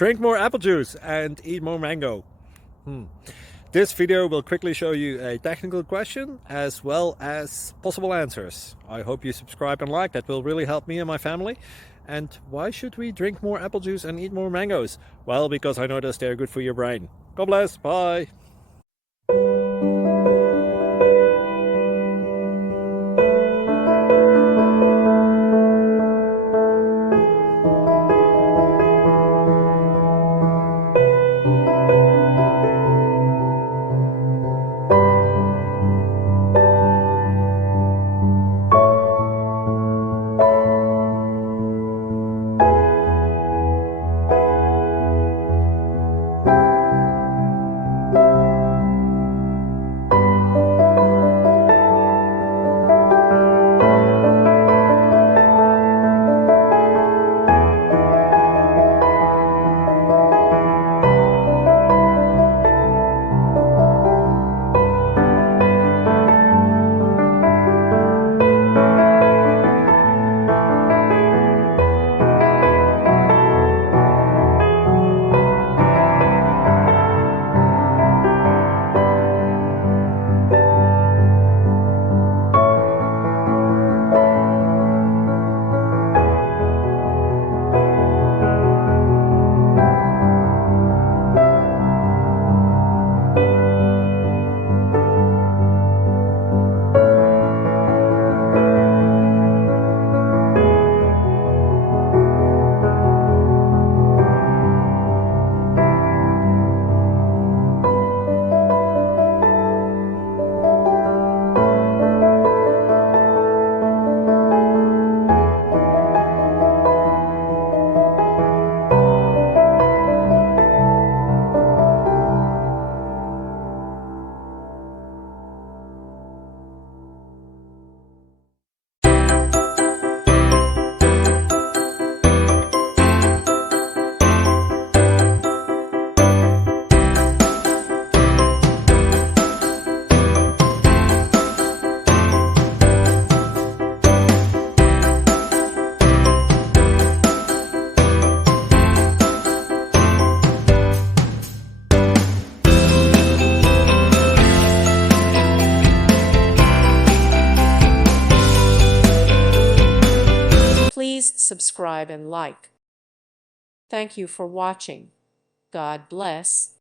Drink more apple juice and eat more mango. This video will quickly show you a technical question as well as possible answers. I hope you subscribe and like, that will really help me and my family. And why should we drink more apple juice and eat more mangoes? Well, because I noticed they're good for your brain. God bless, bye. Please subscribe and like. Thank you for watching. God bless.